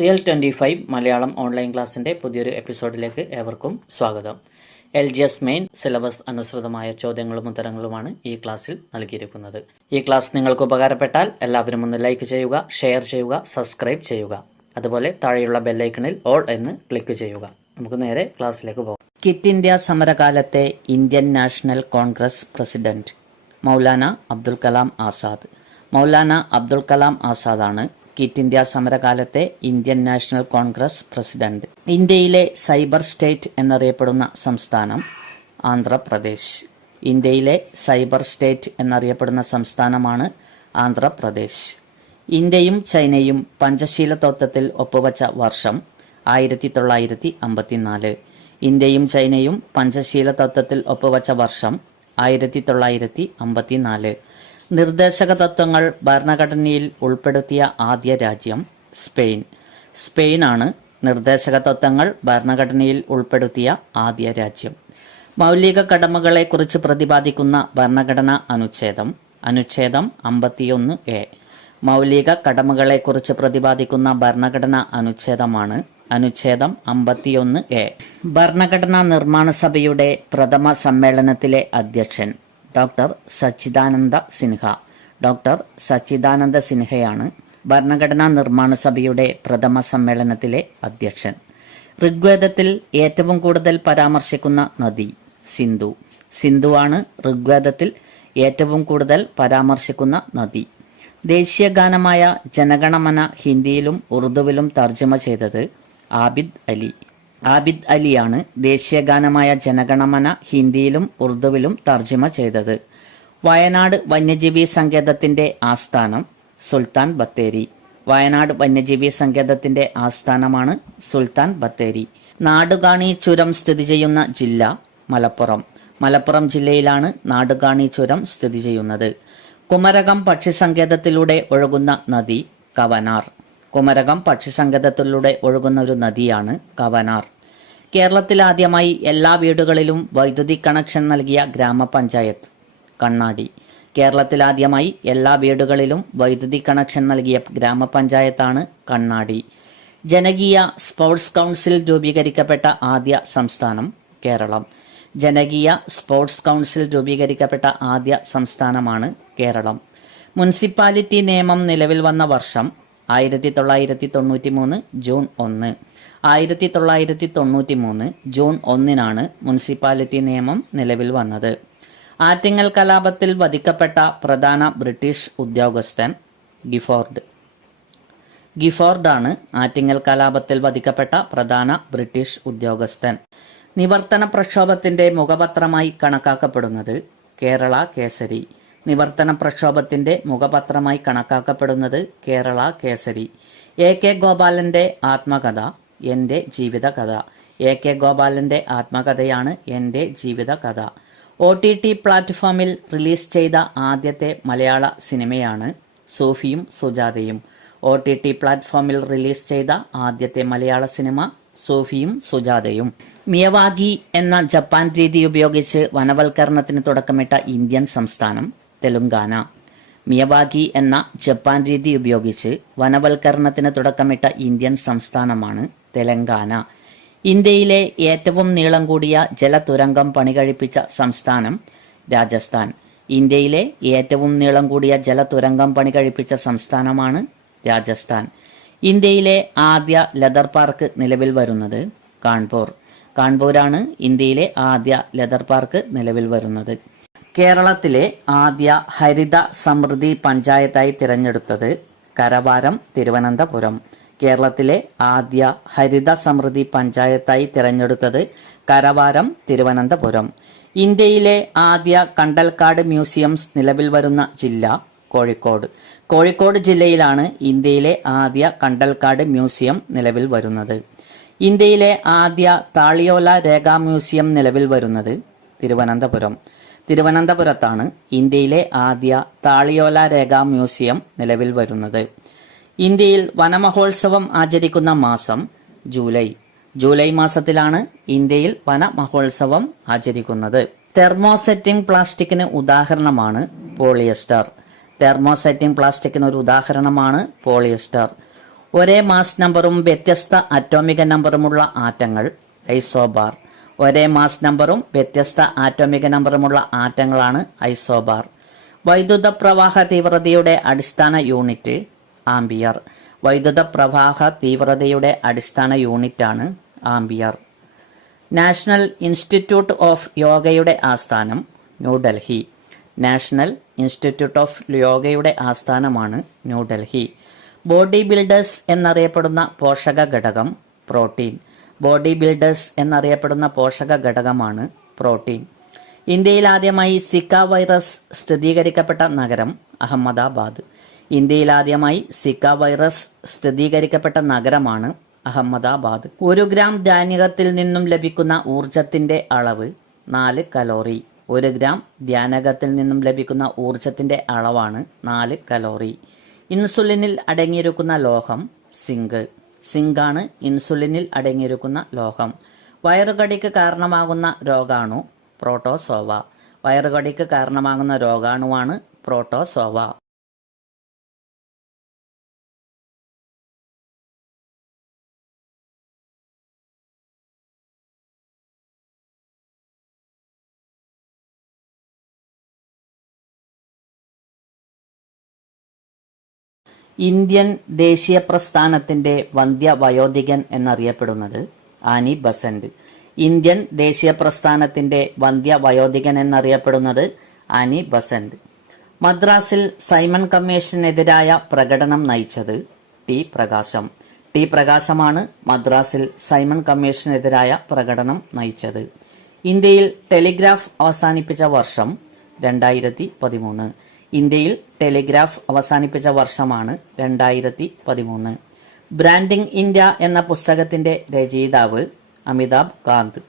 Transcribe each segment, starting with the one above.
Real 25 Malayalam online ക്ലാസ്സിൻ്റെ പുതിയൊരു എപ്പിസോഡിലേക്ക് ഏവർക്കും സ്വാഗതം. LGS മെയിൻ സിലബസ് അനുസൃതമായ ചോദ്യങ്ങളും ഉത്തരങ്ങളുമാണ് ഈ ക്ലാസ്സിൽ നൽകിയിരിക്കുന്നത്. ഈ ക്ലാസ് നിങ്ങൾക്ക് ഉപകാരപ്പെട്ടാൽ എല്ലാവരും ഒന്ന് ലൈക്ക് ചെയ്യുക, ഷെയർ ചെയ്യുക, സബ്സ്ക്രൈബ് ചെയ്യുക. അതുപോലെ താഴെയുള്ള ബെല്ലൈക്കണിൽ ഓൾ എന്ന് ക്ലിക്ക് ചെയ്യുക. നമുക്ക് നേരെ ക്ലാസ്സിലേക്ക് പോകാം. ക്വിറ്റ് ഇന്ത്യ സമരകാലത്തെ Indian National Congress president Maulana Abdul Kalam Azad. Maulana Abdul Kalam ആസാദാണ് ക്വിറ്റ് ഇന്ത്യ സമരകാലത്തെ ഇന്ത്യൻ നാഷണൽ കോൺഗ്രസ് പ്രസിഡന്റ്. ഇന്ത്യയിലെ സൈബർ സ്റ്റേറ്റ് എന്നറിയപ്പെടുന്ന സംസ്ഥാനം ആന്ധ്രാപ്രദേശ്. ഇന്ത്യയിലെ സൈബർ സ്റ്റേറ്റ് എന്നറിയപ്പെടുന്ന സംസ്ഥാനമാണ് ആന്ധ്രാപ്രദേശ്. ഇന്ത്യയും ചൈനയും പഞ്ചശീല തത്വത്തിൽ ഒപ്പുവച്ച വർഷം 1954. ഇന്ത്യയും ചൈനയും പഞ്ചശീല തത്വത്തിൽ ഒപ്പുവച്ച വർഷം 1954. നിർദ്ദേശക തത്വങ്ങൾ ഭരണഘടനയിൽ ഉൾപ്പെടുത്തിയ ആദ്യ രാജ്യം സ്പെയിൻ. സ്പെയിനാണ് നിർദ്ദേശക തത്വങ്ങൾ ഭരണഘടനയിൽ ഉൾപ്പെടുത്തിയ ആദ്യ രാജ്യം. മൗലിക കടമകളെക്കുറിച്ച് പ്രതിപാദിക്കുന്ന ഭരണഘടനാ അനുച്ഛേദം 51A. മൗലിക കടമകളെക്കുറിച്ച് പ്രതിപാദിക്കുന്ന ഭരണഘടനാ അനുച്ഛേദമാണ് അനുച്ഛേദം 51A. ഭരണഘടനാ നിർമ്മാണ സഭയുടെ പ്രഥമ സമ്മേളനത്തിലെ അധ്യക്ഷൻ ഡോക്ടർ സച്ചിദാനന്ദ സിൻഹ. ഡോക്ടർ സച്ചിദാനന്ദ സിൻഹയാണ് ഭരണഘടനാ നിർമ്മാണ സഭയുടെ പ്രഥമ സമ്മേളനത്തിലെ അധ്യക്ഷൻ. ഋഗ്വേദത്തിൽ ഏറ്റവും കൂടുതൽ പരാമർശിക്കുന്ന നദി സിന്ധു. സിന്ധുവാണ് ഋഗ്വേദത്തിൽ ഏറ്റവും കൂടുതൽ പരാമർശിക്കുന്ന നദി. ദേശീയ ഗാനമായ ജനഗണമന ഹിന്ദിയിലും ഉറുദുവിലും തർജ്ജമ ചെയ്തത് ആബിദ് അലി. ആബിദ് അലിയാണ് ദേശീയ ഗാനമായ ജനഗണമന ഹിന്ദിയിലും ഉറുദുവിലും തർജ്ജമ ചെയ്തത്. വയനാട് വന്യജീവി സങ്കേതത്തിന്റെ ആസ്ഥാനം സുൽത്താൻ ബത്തേരി. വയനാട് വന്യജീവി സങ്കേതത്തിന്റെ ആസ്ഥാനമാണ് സുൽത്താൻ ബത്തേരി. നാടുകാണി ചുരം സ്ഥിതി ചെയ്യുന്ന ജില്ല മലപ്പുറം. മലപ്പുറം ജില്ലയിലാണ് നാടുകാണി ചുരം സ്ഥിതി ചെയ്യുന്നത്. കുമരകം പക്ഷിസങ്കേതത്തിലൂടെ ഒഴുകുന്ന നദി കവനാർ. കുമരകം പക്ഷിസങ്കേതത്തിലൂടെ ഒഴുകുന്ന ഒരു നദിയാണ് കവനാർ. കേരളത്തിലാദ്യമായി എല്ലാ വീടുകളിലും വൈദ്യുതി കണക്ഷൻ നൽകിയ ഗ്രാമപഞ്ചായത്ത് കണ്ണാടി. കേരളത്തിലാദ്യമായി എല്ലാ വീടുകളിലും വൈദ്യുതി കണക്ഷൻ നൽകിയ ഗ്രാമപഞ്ചായത്താണ് കണ്ണാടി. ജനകീയ സ്പോർട്സ് കൗൺസിൽ രൂപീകരിക്കപ്പെട്ട ആദ്യ സംസ്ഥാനം കേരളം. ജനകീയ സ്പോർട്സ് കൗൺസിൽ രൂപീകരിക്കപ്പെട്ട ആദ്യ സംസ്ഥാനമാണ് കേരളം. മുനിസിപ്പാലിറ്റി നിയമം നിലവിൽ വന്ന വർഷം 1993 ജൂൺ 1. 1993 ജൂൺ 1 മുനിസിപ്പാലിറ്റി നിയമം നിലവിൽ വന്നത്. ആറ്റിങ്ങൽ കലാപത്തിൽ വധിക്കപ്പെട്ട പ്രധാന ബ്രിട്ടീഷ് ഉദ്യോഗസ്ഥൻ ഗിഫോർഡ്. ഗിഫോർഡാണ് ആറ്റിങ്ങൽ കലാപത്തിൽ വധിക്കപ്പെട്ട പ്രധാന ബ്രിട്ടീഷ് ഉദ്യോഗസ്ഥൻ. നിവർത്തന പ്രക്ഷോഭത്തിന്റെ മുഖപത്രമായി കണക്കാക്കപ്പെടുന്നത് കേരള കേസരി. നിവർത്തന പ്രക്ഷോഭത്തിന്റെ മുഖപത്രമായി കണക്കാക്കപ്പെടുന്നത് കേരള കേസരി. AK ഗോപാലന്റെ ആത്മകഥ എൻ്റെ ജീവിതകഥ. AK ഗോപാലന്റെ ആത്മകഥയാണ് എൻ്റെ ജീവിതകഥ. OTT പ്ലാറ്റ്ഫോമിൽ റിലീസ് ചെയ്ത ആദ്യത്തെ മലയാള സിനിമയാണ് സൂഫിയും സുജാതയും. OTT പ്ലാറ്റ്ഫോമിൽ റിലീസ് ചെയ്ത ആദ്യത്തെ മലയാള സിനിമ സൂഫിയും സുജാതയും. മിയവാഗി എന്ന ജപ്പാൻ രീതി ഉപയോഗിച്ച് വനവൽക്കരണത്തിന് തുടക്കമിട്ട ഇന്ത്യൻ സംസ്ഥാനം തെലുങ്കാന. മിയവാഗി എന്ന ജപ്പാൻ രീതി ഉപയോഗിച്ച് വനവൽക്കരണത്തിന് തുടക്കമിട്ട ഇന്ത്യൻ സംസ്ഥാനമാണ് തെലങ്കാന. ഇന്ത്യയിലെ ഏറ്റവും നീളം കൂടിയ ജലതുരങ്കം പണികഴിപ്പിച്ച സംസ്ഥാനം രാജസ്ഥാൻ. ഇന്ത്യയിലെ ഏറ്റവും നീളം കൂടിയ ജലതുരങ്കം പണികഴിപ്പിച്ച സംസ്ഥാനമാണ് രാജസ്ഥാൻ. ഇന്ത്യയിലെ ആദ്യ ലെതർ പാർക്ക് നിലവിൽ വരുന്നത് കാൺപൂർ. കാൺപൂരാണ് ഇന്ത്യയിലെ ആദ്യ ലെതർ പാർക്ക് നിലവിൽ വരുന്നത്. കേരളത്തിലെ ആദ്യ ഹരിത സമൃദ്ധി പഞ്ചായത്തായി തിരഞ്ഞെടുത്തത് കരവാരം തിരുവനന്തപുരം. കേരളത്തിലെ ആദ്യ ഹരിത സമൃദ്ധി പഞ്ചായത്തായി തിരഞ്ഞെടുത്തത് കരവാരം തിരുവനന്തപുരം. ഇന്ത്യയിലെ ആദ്യ കണ്ടൽക്കാട് മ്യൂസിയംസ് നിലവിൽ വരുന്ന ജില്ല കോഴിക്കോട്. കോഴിക്കോട് ജില്ലയിലാണ് ഇന്ത്യയിലെ ആദ്യ കണ്ടൽക്കാട് മ്യൂസിയം നിലവിൽ വരുന്നത്. ഇന്ത്യയിലെ ആദ്യ താളിയോല രേഖാ മ്യൂസിയം നിലവിൽ വരുന്നത് തിരുവനന്തപുരം. തിരുവനന്തപുരത്താണ് ഇന്ത്യയിലെ ആദ്യ താളിയോല രേഖാ മ്യൂസിയം നിലവിൽ വരുന്നത്. ഇന്ത്യയിൽ വനമഹോത്സവം ആചരിക്കുന്ന മാസം ജൂലൈ. ജൂലൈ മാസത്തിലാണ് ഇന്ത്യയിൽ വനമഹോത്സവം ആചരിക്കുന്നത്. തെർമോസെറ്റിംഗ് പ്ലാസ്റ്റിക്കിന് ഉദാഹരണമാണ് പോളിയസ്റ്റർ. തെർമോസെറ്റിംഗ് പ്ലാസ്റ്റിക്കിന് ഒരു ഉദാഹരണമാണ് പോളിയസ്റ്റർ. ഒരേ മാസ് നമ്പറും വ്യത്യസ്ത അറ്റോമിക നമ്പറുമുള്ള ആറ്റങ്ങൾ ഐസോബാർ. ഒരേ മാസ് നമ്പറും വ്യത്യസ്ത ആറ്റോമിക നമ്പറുമുള്ള ആറ്റങ്ങളാണ് ഐസോബാർ. വൈദ്യുത പ്രവാഹ തീവ്രതയുടെ അടിസ്ഥാന യൂണിറ്റ് ആംപിയർ. വൈദ്യുത പ്രവാഹ തീവ്രതയുടെ അടിസ്ഥാന യൂണിറ്റാണ് ആംപിയർ. നാഷണൽ ഇൻസ്റ്റിറ്റ്യൂട്ട് ഓഫ് യോഗയുടെ ആസ്ഥാനം ന്യൂഡൽഹി. നാഷണൽ ഇൻസ്റ്റിറ്റ്യൂട്ട് ഓഫ് യോഗയുടെ ആസ്ഥാനമാണ് ന്യൂഡൽഹി. ബോഡി ബിൽഡേഴ്സ് എന്നറിയപ്പെടുന്ന പോഷക ഘടകം പ്രോട്ടീൻ. ബോഡി ബിൽഡേഴ്സ് എന്നറിയപ്പെടുന്ന പോഷക ഘടകമാണ് പ്രോട്ടീൻ. ഇന്ത്യയിൽ ആദ്യമായി സിക്ക വൈറസ് സ്ഥിരീകരിക്കപ്പെട്ട നഗരം അഹമ്മദാബാദ്. ഇന്ത്യയിൽ ആദ്യമായി സിക്ക വൈറസ് സ്ഥിരീകരിക്കപ്പെട്ട നഗരമാണ് അഹമ്മദാബാദ്. 1 ഗ്രാം ധാന്യത്തിൽ നിന്നും ലഭിക്കുന്ന ഊർജത്തിന്റെ അളവ് 4 കലോറി. 1 ഗ്രാം ധാന്യത്തിൽ നിന്നും ലഭിക്കുന്ന ഊർജത്തിന്റെ അളവാണ് 4 കലോറി. ഇൻസുലിനിൽ അടങ്ങിയിരിക്കുന്ന ലോഹം സിങ്ക്. സിങ്കാണ് ഇൻസുലിനിൽ അടങ്ങിയിരിക്കുന്ന ലോഹം. വയറുകടിക്ക് കാരണമാകുന്ന രോഗാണു പ്രോട്ടോസോവ. വയറുകടിക്ക് കാരണമാകുന്ന രോഗാണുവാണ് പ്രോട്ടോസോവ. ഇന്ത്യൻ ദേശീയ പ്രസ്ഥാനത്തിന്റെ വന്ധ്യവയോധികൻ എന്നറിയപ്പെടുന്നത് ആനി ബസന്റ്. ഇന്ത്യൻ ദേശീയ പ്രസ്ഥാനത്തിന്റെ വന്ധ്യവയോധികൻ എന്നറിയപ്പെടുന്നത് ആനി ബസന്റ്. മദ്രാസിൽ സൈമൺ കമ്മീഷനെതിരായ പ്രകടനം നയിച്ചത് ടി പ്രകാശം. ടി പ്രകാശമാണ് മദ്രാസിൽ സൈമൺ കമ്മീഷനെതിരായ പ്രകടനം നയിച്ചത്. ഇന്ത്യയിൽ ടെലിഗ്രാഫ് അവസാനിപ്പിച്ച വർഷം 2013. ഇന്ത്യയിൽ ടെലിഗ്രാഫ് അവസാനിപ്പിച്ച വർഷമാണ് 2013. ബ്രാൻഡിംഗ് ഇന്ത്യ എന്ന പുസ്തകത്തിന്റെ രചയിതാവ് അമിതാഭ് കാന്ത്.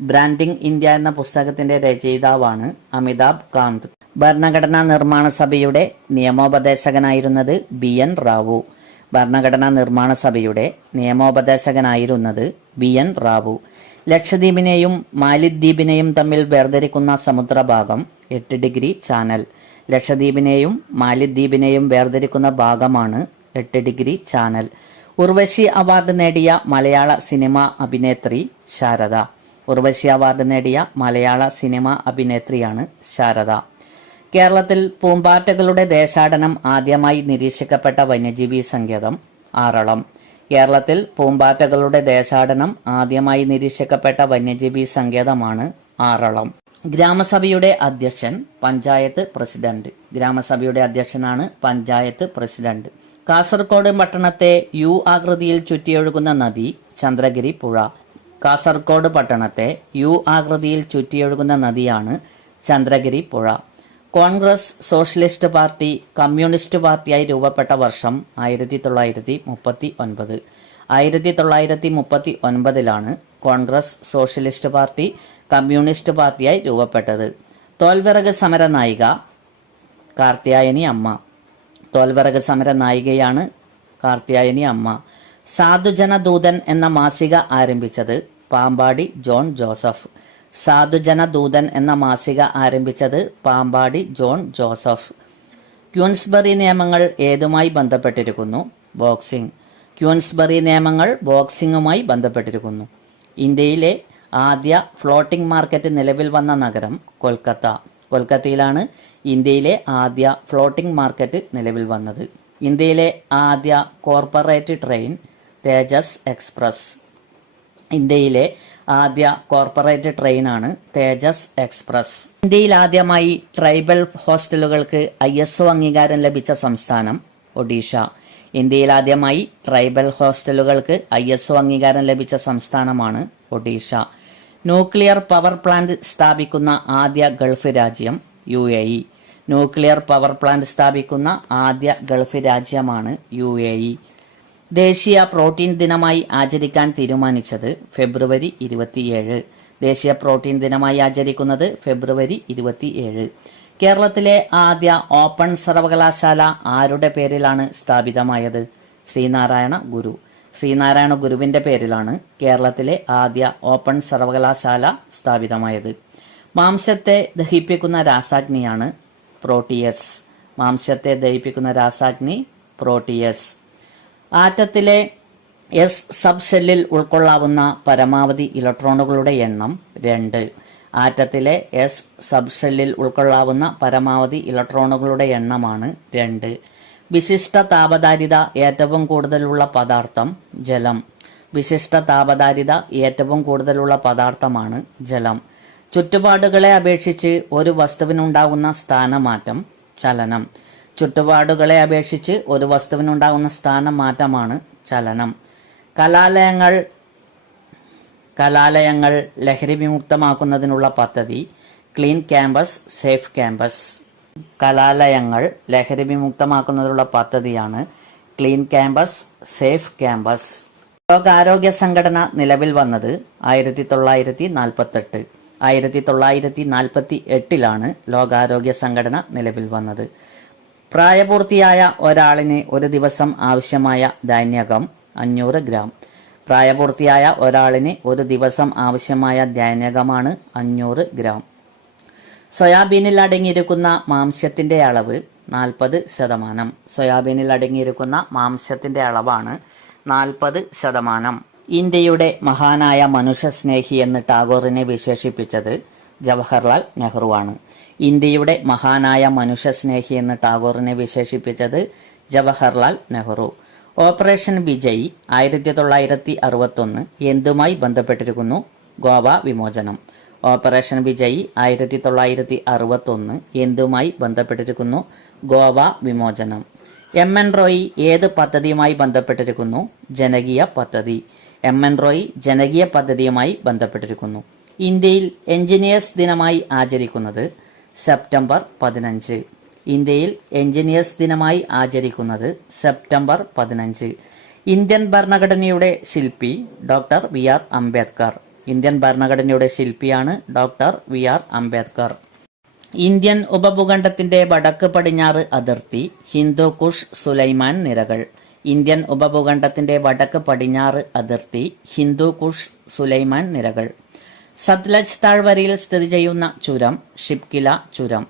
ബ്രാൻഡിംഗ് ഇന്ത്യ എന്ന പുസ്തകത്തിന്റെ രചയിതാവാണ് അമിതാഭ് കാന്ത്. ഭരണഘടനാ നിർമ്മാണ സഭയുടെ നിയമോപദേശകനായിരുന്നത് BN റാവു. ഭരണഘടനാ നിർമ്മാണ സഭയുടെ നിയമോപദേശകനായിരുന്നത് BN റാവു. ലക്ഷദ്വീപിനെയും മാലിദ്വീപിനെയും തമ്മിൽ വേർതിരിക്കുന്ന സമുദ്രഭാഗം 8 ഡിഗ്രി ചാനൽ. ലക്ഷദ്വീപിനെയും മാലിദ്വീപിനെയും വേർതിരിക്കുന്ന ഭാഗമാണ് 8 ഡിഗ്രി ചാനൽ. ഉർവശി അവാർഡ് നേടിയ മലയാള സിനിമ അഭിനേത്രി ശാരദ. ഉർവശി അവാർഡ് നേടിയ മലയാള സിനിമ അഭിനേത്രിയാണ് ശാരദ. കേരളത്തിൽ പൂമ്പാറ്റകളുടെ ദേശാടനം ആദ്യമായി നിരീക്ഷിക്കപ്പെട്ട വന്യജീവി സങ്കേതം ആറളം. കേരളത്തിൽ പൂമ്പാറ്റകളുടെ ദേശാടനം ആദ്യമായി നിരീക്ഷിക്കപ്പെട്ട വന്യജീവി സങ്കേതമാണ് ആറളം. ഗ്രാമസഭയുടെ അധ്യക്ഷൻ പഞ്ചായത്ത് പ്രസിഡന്റ്. ഗ്രാമസഭയുടെ അധ്യക്ഷനാണ് പഞ്ചായത്ത് പ്രസിഡന്റ്. കാസർഗോഡ് പട്ടണത്തെ യു ആകൃതിയിൽ ചുറ്റിയൊഴുകുന്ന നദി ചന്ദ്രഗിരി പുഴ. കാസർഗോഡ് പട്ടണത്തെ യു ആകൃതിയിൽ ചുറ്റിയൊഴുകുന്ന നദിയാണ് ചന്ദ്രഗിരി പുഴ. കോൺഗ്രസ് സോഷ്യലിസ്റ്റ് പാർട്ടി കമ്മ്യൂണിസ്റ്റ് പാർട്ടിയായി രൂപപ്പെട്ട വർഷം 1939. 1939 കോൺഗ്രസ് സോഷ്യലിസ്റ്റ് പാർട്ടി കമ്മ്യൂണിസ്റ്റ് പാർട്ടിയായി രൂപപ്പെട്ടത്. തോൽവിറക് സമര നായിക കാർത്യായനി അമ്മ. തോൽവിറക് സമര നായികയാണ് കാർത്യായനി അമ്മ. സാധുജനദൂതൻ എന്ന മാസിക ആരംഭിച്ചത് പാമ്പാടി ജോൺ ജോസഫ്. സാധുജനദൂതൻ എന്ന മാസിക ആരംഭിച്ചത് പാമ്പാടി ജോൺ ജോസഫ്. ക്യൂൻസ്ബറി നിയമങ്ങൾ ഏതുമായി ബന്ധപ്പെട്ടിരിക്കുന്നു? ബോക്സിംഗ്. ക്യൂൻസ്ബറി നിയമങ്ങൾ ബോക്സിംഗുമായി ബന്ധപ്പെട്ടിരിക്കുന്നു. ഇന്ത്യയിലെ ആദ്യ ഫ്ലോട്ടിംഗ് മാർക്കറ്റ് നിലവിൽ വന്ന നഗരം കൊൽക്കത്ത. കൊൽക്കത്തയിലാണ് ഇന്ത്യയിലെ ആദ്യ ഫ്ലോട്ടിംഗ് മാർക്കറ്റ് നിലവിൽ വന്നത്. ഇന്ത്യയിലെ ആദ്യ കോർപ്പറേറ്റ് ട്രെയിൻ തേജസ് എക്സ്പ്രസ്. ഇന്ത്യയിലെ ആദ്യ കോർപ്പറേറ്റ് ട്രെയിനാണ് തേജസ് എക്സ്പ്രസ്. ഇന്ത്യയിൽ ആദ്യമായി ട്രൈബൽ ഹോസ്റ്റലുകൾക്ക് ISO അംഗീകാരം ലഭിച്ച സംസ്ഥാനം ഒഡീഷ. ഇന്ത്യയിൽ ആദ്യമായി ട്രൈബൽ ഹോസ്റ്റലുകൾക്ക് ISO അംഗീകാരം ലഭിച്ച സംസ്ഥാനമാണ് ഒഡീഷ. ന്യൂക്ലിയർ പവർ പ്ലാന്റ് സ്ഥാപിക്കുന്ന ആദ്യ ഗൾഫ് രാജ്യം UAE. ന്യൂക്ലിയർ പവർ പ്ലാന്റ് സ്ഥാപിക്കുന്ന ആദ്യ ഗൾഫ് രാജ്യമാണ് UAE. ദേശീയ പ്രോട്ടീൻ ദിനമായി ആചരിക്കാൻ തീരുമാനിച്ചത് ഫെബ്രുവരി 27. ദേശീയ പ്രോട്ടീൻ ദിനമായി ആചരിക്കുന്നത് ഫെബ്രുവരി 27. കേരളത്തിലെ ആദ്യ ഓപ്പൺ സർവകലാശാല ആരുടെ പേരിലാണ് സ്ഥാപിതമായത്? ശ്രീനാരായണ ഗുരു. ശ്രീനാരായണ ഗുരുവിന്റെ പേരിലാണ് കേരളത്തിലെ ആദ്യ ഓപ്പൺ സർവകലാശാല സ്ഥാപിതമായത്. മാംസത്തെ ദഹിപ്പിക്കുന്ന രാസാഗ്നിയാണ് പ്രോട്ടിയസ്. മാംസത്തെ ദഹിപ്പിക്കുന്ന രാസാഗ്നി പ്രോട്ടിയസ്. ആറ്റത്തിലെ എസ് സബ് ഷെല്ലിൽ ഉൾക്കൊള്ളാവുന്ന പരമാവധി ഇലക്ട്രോണുകളുടെ എണ്ണം 2. ആറ്റത്തിലെ എസ് സബ് ഷെല്ലിൽ ഉൾക്കൊള്ളാവുന്ന പരമാവധി ഇലക്ട്രോണുകളുടെ എണ്ണമാണ് 2. വിശിഷ്ട താപധാരിത ഏറ്റവും കൂടുതലുള്ള പദാർത്ഥം ജലം. വിശിഷ്ട താപധാരിത ഏറ്റവും കൂടുതലുള്ള പദാർത്ഥമാണ് ജലം. ചുറ്റുപാടുകളെ അപേക്ഷിച്ച് ഒരു വസ്തുവിനുണ്ടാകുന്ന സ്ഥാനമാറ്റം ചലനം. ചുറ്റുപാടുകളെ അപേക്ഷിച്ച് ഒരു വസ്തുവിനുണ്ടാകുന്ന സ്ഥാനമാറ്റമാണ് ചലനം. കലാലയങ്ങൾ ലഹരി വിമുക്തമാക്കുന്നതിനുള്ള പദ്ധതി ക്ലീൻ ക്യാമ്പസ് സേഫ് ക്യാമ്പസ്. കലാലയങ്ങൾ ലഹരി വിമുക്തമാക്കുന്നതിനുള്ള പദ്ധതിയാണ് ക്ലീൻ ക്യാമ്പസ് സേഫ് ക്യാമ്പസ്. ലോകാരോഗ്യ സംഘടന നിലവിൽ വന്നത് 1948. 1948 ലോകാരോഗ്യ സംഘടന നിലവിൽ വന്നത്. പ്രായപൂർത്തിയായ ഒരാളിന് ഒരു ദിവസം ആവശ്യമായ ധാന്യകം 500 ഗ്രാം. പ്രായപൂർത്തിയായ ഒരാളിന് ഒരു ദിവസം ആവശ്യമായ ധാന്യകമാണ് 500 ഗ്രാം. സോയാബീനിൽ അടങ്ങിയിരിക്കുന്ന മാംസ്യത്തിന്റെ അളവ് 40%. സോയാബീനിൽ അടങ്ങിയിരിക്കുന്ന മാംസ്യത്തിന്റെ അളവാണ് 40%. ഇന്ത്യയുടെ മഹാനായ മനുഷ്യസ്നേഹി എന്ന് ടാഗോറിനെ വിശേഷിപ്പിച്ചത് ജവഹർലാൽ നെഹ്റുവാണ്. ഇന്ത്യയുടെ മഹാനായ മനുഷ്യസ്നേഹി എന്ന് ടാഗോറിനെ വിശേഷിപ്പിച്ചത് ജവഹർലാൽ നെഹ്റു. ഓപ്പറേഷൻ വിജയ് 1961 എന്തുമായി ബന്ധപ്പെട്ടിരിക്കുന്നു? ഗോവ വിമോചനം. ഓപ്പറേഷൻ വിജയ് 1961 എന്തുമായി ബന്ധപ്പെട്ടിരിക്കുന്നു? ഗോവ വിമോചനം. എം.എൻ. റോയി ഏത് പദ്ധതിയുമായി ബന്ധപ്പെട്ടിരിക്കുന്നു? ജനകീയ പദ്ധതി. എം.എൻ. റോയി ജനകീയ പദ്ധതിയുമായി ബന്ധപ്പെട്ടിരിക്കുന്നു. ഇന്ത്യയിൽ എഞ്ചിനീയേഴ്സ് ദിനമായി ആചരിക്കുന്നത് സെപ്റ്റംബർ 15. ഇന്ത്യയിൽ എഞ്ചിനീയേഴ്സ് ദിനമായി ആചരിക്കുന്നത് സെപ്റ്റംബർ 15. ഇന്ത്യൻ ഭരണഘടനയുടെ ശില്പി doctor V R Ambedkar. Indian ഭരണഘടനയുടെ ശില്പിയാണ് doctor V R Ambedkar. Indian ഉപഭൂഖണ്ഡത്തിന്റെ വടക്ക് പടിഞ്ഞാറ് അതിർത്തി ഹിന്ദുകുഷ് സുലൈമാൻ നിരകൾ. ഇന്ത്യൻ ഉപഭൂഖണ്ഡത്തിന്റെ വടക്ക് പടിഞ്ഞാറ് അതിർത്തി ഹിന്ദുകുഷ് സുലൈമാൻ നിരകൾ. സത്ലജ് താഴ്വരയിൽ സ്ഥിതി ചെയ്യുന്ന ചുരം ഷിപ്കില ചുരം.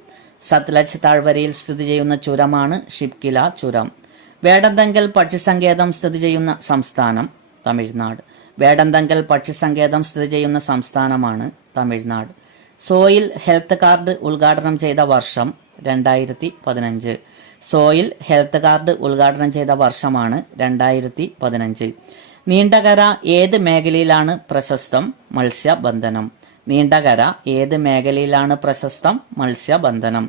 സത്ലജ് താഴ്വരയിൽ സ്ഥിതി ചെയ്യുന്ന ചുരമാണ് ഷിപ്കില ചുരം. വേടന്തങ്കൽ പക്ഷിസങ്കേതം സ്ഥിതി ചെയ്യുന്ന സംസ്ഥാനം തമിഴ്നാട്. വേടന്തങ്കൽ പക്ഷിസങ്കേതം സ്ഥിതി ചെയ്യുന്ന സംസ്ഥാനമാണ് തമിഴ്നാട്. സോയിൽ ഹെൽത്ത് കാർഡ് ഉദ്ഘാടനം ചെയ്ത വർഷം 2015. സോയിൽ ഹെൽത്ത് കാർഡ് ഉദ്ഘാടനം ചെയ്ത വർഷമാണ് 2015. നീണ്ടകര ഏത് മേഖലയിലാണ് പ്രശസ്തം? മത്സ്യബന്ധനം. നീണ്ടകര ഏത് മേഖലയിലാണ് പ്രശസ്തം? മത്സ്യബന്ധനം.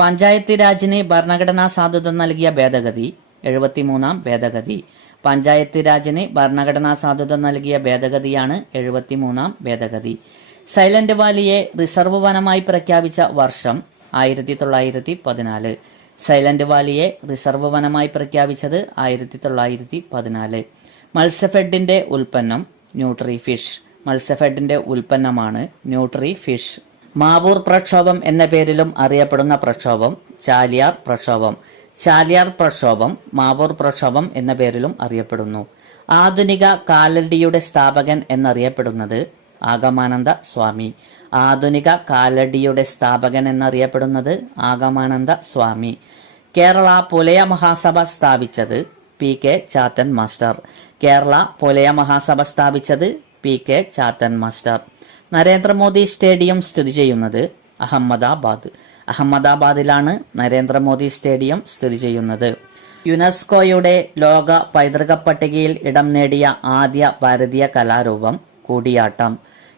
പഞ്ചായത്ത് രാജിന് ഭരണഘടനാ സാധുത നൽകിയ ഭേദഗതി 73-ാം ഭേദഗതി. പഞ്ചായത്ത് രാജിന് ഭരണഘടനാ സാധുത നൽകിയ ഭേദഗതിയാണ് 73-ാം ഭേദഗതി. സൈലന്റ് വാലിയെ റിസർവ് വനമായി പ്രഖ്യാപിച്ച വർഷം 1914. സൈലന്റ് വാലിയെ റിസർവ് വനമായി പ്രഖ്യാപിച്ചത് 1914. മത്സ്യഫെഡിന്റെ ഉൽപ്പന്നം ന്യൂട്രി ഫിഷ്. മത്സ്യഫെഡിന്റെ ഉൽപ്പന്നമാണ് ന്യൂട്രി ഫിഷ്. മാവൂർ പ്രക്ഷോഭം എന്ന പേരിലും അറിയപ്പെടുന്ന പ്രക്ഷോഭം ചാലിയാർ പ്രക്ഷോഭം. ചാലിയാർ പ്രക്ഷോഭം മാവൂർ പ്രക്ഷോഭം എന്ന പേരിലും അറിയപ്പെടുന്നു. ആധുനിക കാലടിയുടെ സ്ഥാപകൻ എന്നറിയപ്പെടുന്നത് ആഗമാനന്ദ സ്വാമി. ആധുനിക കാലടിയുടെ സ്ഥാപകൻ എന്നറിയപ്പെടുന്നത് ആഗമാനന്ദ സ്വാമി. കേരള പുലയ മഹാസഭ സ്ഥാപിച്ചത് P.K. ചാത്തൻ മാസ്റ്റർ. കേരള പുലയ മഹാസഭ സ്ഥാപിച്ചത് P.K. Chathan master. Narendra Modi stadium സ്ഥിതി ചെയ്യുന്നത് അഹമ്മദാബാദ്. അഹമ്മദാബാദിലാണ് നരേന്ദ്രമോദി സ്റ്റേഡിയം സ്ഥിതി ചെയ്യുന്നത്. യുനെസ്കോയുടെ ലോക പൈതൃക പട്ടികയിൽ ഇടം നേടിയ ആദ്യ ഭാരതീയ കലാരൂപം കൂടിയാട്ടം.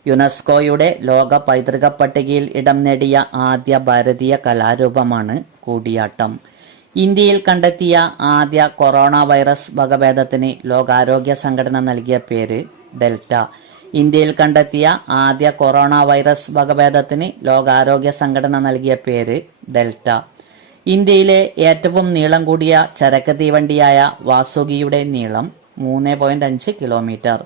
യുനെസ്കോയുടെ ലോക പൈതൃക പട്ടികയിൽ ഇടം നേടിയ ആദ്യ ഭാരതീയ കലാരൂപമാണ് കൂടിയാട്ടം. ഇന്ത്യയിൽ കണ്ടെത്തിയ ആദ്യ കൊറോണ വൈറസ് വകഭേദത്തിന് ലോകാരോഗ്യ സംഘടന നൽകിയ പേര് ഡെൽറ്റ. ഇന്ത്യയിൽ കണ്ടെത്തിയ ആദ്യ കൊറോണ വൈറസ് വകഭേദത്തിന് ലോകാരോഗ്യ സംഘടന നൽകിയ പേര് ഡെൽറ്റ. ഇന്ത്യയിലെ ഏറ്റവും നീളം കൂടിയ ചരക്ക് തീവണ്ടിയായ വാസുകിയുടെ നീളം 3.5 കിലോമീറ്റർ.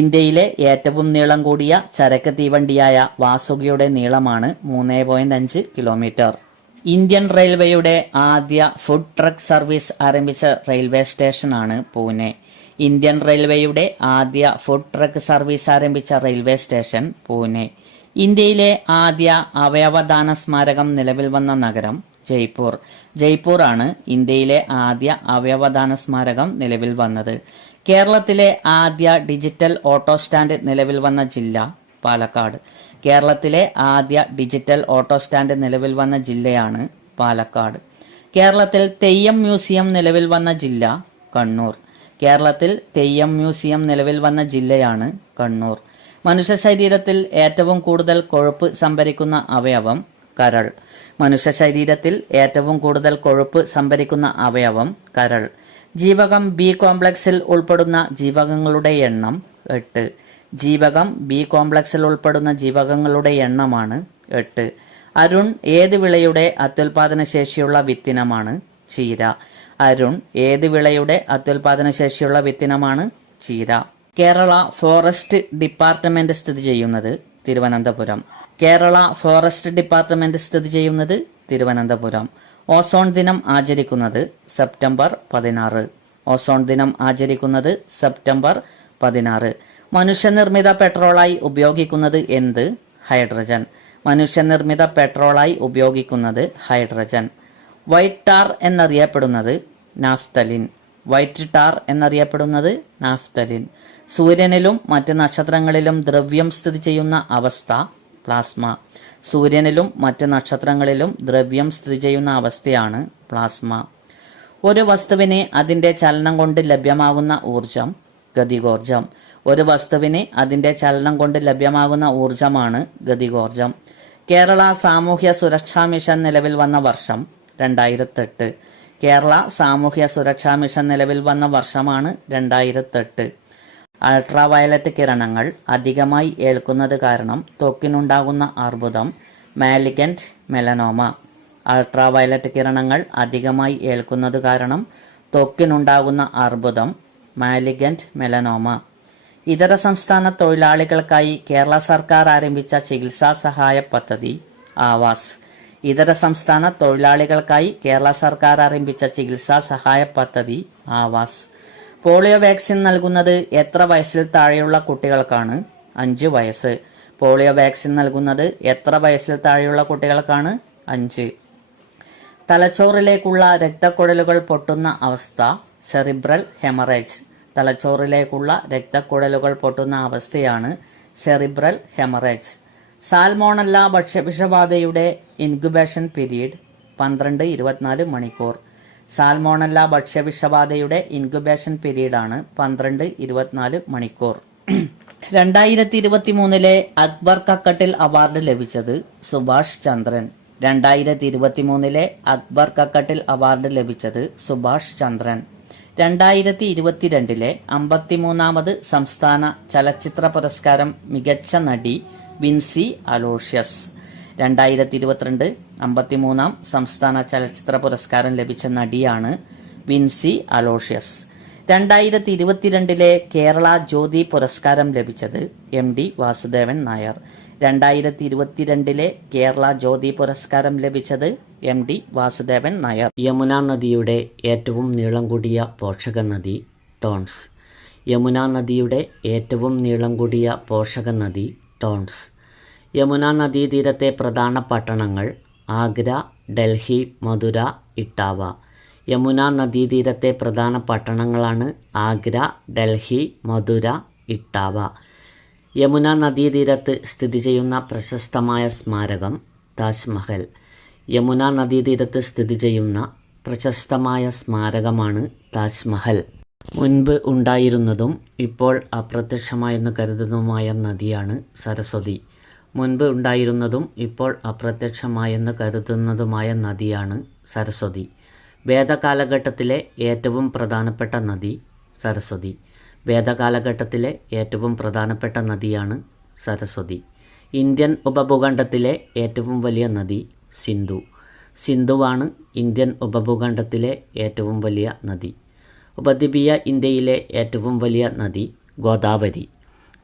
ഇന്ത്യയിലെ ഏറ്റവും നീളം കൂടിയ ചരക്ക് തീവണ്ടിയായ വാസുകിയുടെ നീളമാണ് 3.5 കിലോമീറ്റർ. ഇന്ത്യൻ റെയിൽവേയുടെ ആദ്യ ഫുഡ് ട്രക്ക് സർവീസ് ആരംഭിച്ച റെയിൽവേ സ്റ്റേഷനാണ് പൂനെ. ഇന്ത്യൻ റെയിൽവേയുടെ ആദ്യ ഫുഡ് ട്രക്ക് സർവീസ് ആരംഭിച്ച റെയിൽവേ സ്റ്റേഷൻ പൂനെ. ഇന്ത്യയിലെ ആദ്യ അവയവദാന സ്മാരകം നിലവിൽ വന്ന നഗരം ജയ്പൂർ. ജയ്പൂർ ആണ് ഇന്ത്യയിലെ ആദ്യ അവയവദാന സ്മാരകം നിലവിൽ വന്നത്. കേരളത്തിലെ ആദ്യ ഡിജിറ്റൽ ഓട്ടോ സ്റ്റാൻഡ് നിലവിൽ വന്ന ജില്ല പാലക്കാട്. കേരളത്തിലെ ആദ്യ ഡിജിറ്റൽ ഓട്ടോ സ്റ്റാൻഡ് നിലവിൽ വന്ന ജില്ലയാണ് പാലക്കാട്. കേരളത്തിൽ തെയ്യം മ്യൂസിയം നിലവിൽ വന്ന ജില്ല കണ്ണൂർ. കേരളത്തിൽ തെയ്യം മ്യൂസിയം നിലവിൽ വന്ന ജില്ലയാണ് കണ്ണൂർ. മനുഷ്യ ശരീരത്തിൽ ഏറ്റവും കൂടുതൽ കൊഴുപ്പ് സംഭരിക്കുന്ന അവയവം കരൾ. മനുഷ്യ ശരീരത്തിൽ ഏറ്റവും കൂടുതൽ കൊഴുപ്പ് സംഭരിക്കുന്ന അവയവം കരൾ. ജീവകം ബി കോംപ്ലക്സിൽ ഉൾപ്പെടുന്ന ജീവകങ്ങളുടെ എണ്ണം 8. ജീവകം ബി കോംപ്ലക്സിൽ ഉൾപ്പെടുന്ന ജീവകങ്ങളുടെ എണ്ണമാണ് 8. അരുൺ ഏത് വിളയുടെ അത്യുൽപാദന ശേഷിയുള്ള വിത്തിനമാണ്? ചീര. അരുൺ ഏത് വിളയുടെ അത്യുൽപാദന ശേഷിയുള്ള വിത്തിനമാണ്? ചീര. കേരള ഫോറസ്റ്റ് ഡിപ്പാർട്ട്മെന്റ് സ്ഥിതി ചെയ്യുന്നത് തിരുവനന്തപുരം. കേരള ഫോറസ്റ്റ് ഡിപ്പാർട്ട്മെന്റ് സ്ഥിതി ചെയ്യുന്നത് തിരുവനന്തപുരം. ഓസോൺ ദിനം ആചരിക്കുന്നത് സെപ്റ്റംബർ 16. ഓസോൺ ദിനം ആചരിക്കുന്നത് സെപ്റ്റംബർ 16. മനുഷ്യനിർമ്മിത പെട്രോളായി ഉപയോഗിക്കുന്നത് എന്ത്? ഹൈഡ്രജൻ. മനുഷ്യനിർമ്മിത പെട്രോളായി ഉപയോഗിക്കുന്നത് ഹൈഡ്രജൻ. വൈറ്റ് ടാർ എന്നറിയപ്പെടുന്നത് നാഫ്തലിൻ. വൈറ്റ് ടാർ എന്നറിയപ്പെടുന്നത് നാഫ്തലിൻ. സൂര്യനിലും മറ്റ് നക്ഷത്രങ്ങളിലും ദ്രവ്യം സ്ഥിതി ചെയ്യുന്ന അവസ്ഥ പ്ലാസ്മ. സൂര്യനിലും മറ്റ് നക്ഷത്രങ്ങളിലും ദ്രവ്യം സ്ഥിതി ചെയ്യുന്ന അവസ്ഥയാണ് പ്ലാസ്മ. ഒരു വസ്തുവിന് അതിന്റെ ചലനം കൊണ്ട് ലഭ്യമാകുന്ന ഊർജം ഗതികോർജം. ഒരു വസ്തുവിന് അതിന്റെ ചലനം കൊണ്ട് ലഭ്യമാകുന്ന ഊർജമാണ് ഗതികോർജം. കേരള സാമൂഹ്യ സുരക്ഷാ മിഷൻ നിലവിൽ വന്ന വർഷം 2008. കേരള സാമൂഹ്യ സുരക്ഷാ മിഷൻ നിലവിൽ വന്ന വർഷമാണ് 2008. അൾട്രാ വയലറ്റ് കിരണങ്ങൾ അധികമായി ഏൽക്കുന്നത് കാരണം ത്വക്കിനുണ്ടാകുന്ന അർബുദം മാലിഗന്റ് മെലനോമ. അൾട്രാ വയലറ്റ് കിരണങ്ങൾ അധികമായി ഏൽക്കുന്നത് കാരണം ത്വക്കിനുണ്ടാകുന്ന അർബുദം മാലിഗന്റ് മെലനോമ. ഇതര സംസ്ഥാന തൊഴിലാളികൾക്കായി കേരള സർക്കാർ ആരംഭിച്ച ചികിത്സാ സഹായ പദ്ധതി ആവാസ്. ഇതര സംസ്ഥാന തൊഴിലാളികൾക്കായി കേരള സർക്കാർ ആരംഭിച്ച ചികിത്സാ സഹായ പദ്ധതി ആവാസ്. പോളിയോ വാക്സിൻ നൽകുന്നത് എത്ര വയസ്സിൽ താഴെയുള്ള കുട്ടികൾക്കാണ്? 5 വയസ്സ്. പോളിയോ വാക്സിൻ നൽകുന്നത് എത്ര വയസ്സിൽ താഴെയുള്ള കുട്ടികൾക്കാണ്? 5. തലച്ചോറിലേക്കുള്ള രക്തക്കുഴലുകൾ പൊട്ടുന്ന അവസ്ഥ സെറിബ്രൽ ഹെമറേജ്. തലച്ചോറിലേക്കുള്ള രക്തക്കുഴലുകൾ പൊട്ടുന്ന അവസ്ഥയാണ് സെറിബ്രൽ ഹെമറേജ്. സാൽമോണല്ല ഭക്ഷ്യവിഷബാധയുടെ ഇൻക്യുബേഷൻ പീരീഡ് 12-24 മണിക്കൂർ. സാൽമോണല്ല ഭക്ഷ്യവിഷബാധയുടെ ഇൻക്യുബേഷൻ പീരീഡാണ് 12-24 മണിക്കൂർ. 2023 അക്ബർ കക്കട്ടിൽ അവാർഡ് ലഭിച്ചത് സുഭാഷ് ചന്ദ്രൻ. 2023 അക്ബർ കക്കട്ടിൽ അവാർഡ് ലഭിച്ചത് സുഭാഷ് ചന്ദ്രൻ. 2022 53ാമത് സംസ്ഥാന ചലച്ചിത്ര പുരസ്കാരം മികച്ച നടി വിൻസി അലോഷ്യസ്. 2022 53ാം സംസ്ഥാന ചലച്ചിത്ര പുരസ്കാരം ലഭിച്ച നടിയാണ് വിൻസി അലോഷ്യസ്. 2022 കേരള ജ്യോതി പുരസ്കാരം ലഭിച്ചത് MD വാസുദേവൻ നായർ. 2022 കേരള ജ്യോതി പുരസ്കാരം ലഭിച്ചത് MD വാസുദേവൻ നായർ. യമുന നദിയുടെ ഏറ്റവും നീളം കൂടിയ പോഷക നദി ടോൺസ്. യമുന നദിയുടെ ഏറ്റവും നീളം കൂടിയ പോഷക നദി ടോൺസ്. യമുന നദീതീരത്തെ പ്രധാന പട്ടണങ്ങൾ ആഗ്ര, ഡൽഹി, മധുര, ഇട്ടാവ. യമുന നദീതീരത്തെ പ്രധാന പട്ടണങ്ങളാണ് ആഗ്ര, ഡൽഹി, മധുര, ഇട്ടാവ. യമുന നദീതീരത്ത് സ്ഥിതി ചെയ്യുന്ന പ്രശസ്തമായ സ്മാരകം താജ്മഹൽ. യമുന നദീതീരത്ത് സ്ഥിതി ചെയ്യുന്ന പ്രശസ്തമായ സ്മാരകമാണ് താജ്മഹൽ. മുൻപ് ഉണ്ടായിരുന്നതും ഇപ്പോൾ അപ്രത്യക്ഷമായെന്ന് കരുതുന്നതുമായ നദിയാണ് സരസ്വതി. മുൻപ് ഉണ്ടായിരുന്നതും ഇപ്പോൾ അപ്രത്യക്ഷമായെന്ന് കരുതുന്നതുമായ നദിയാണ് സരസ്വതി. വേദകാലഘട്ടത്തിലെ ഏറ്റവും പ്രധാനപ്പെട്ട നദി സരസ്വതി. വേദകാലഘട്ടത്തിലെ ഏറ്റവും പ്രധാനപ്പെട്ട നദിയാണ് സരസ്വതി. ഇന്ത്യൻ ഉപഭൂഖണ്ഡത്തിലെ ഏറ്റവും വലിയ നദി സിന്ധു. സിന്ധുവാണ് ഇന്ത്യൻ ഉപഭൂഖണ്ഡത്തിലെ ഏറ്റവും വലിയ നദി. ഉപദ്വീപീയ ഇന്ത്യയിലെ ഏറ്റവും വലിയ നദി ഗോദാവരി.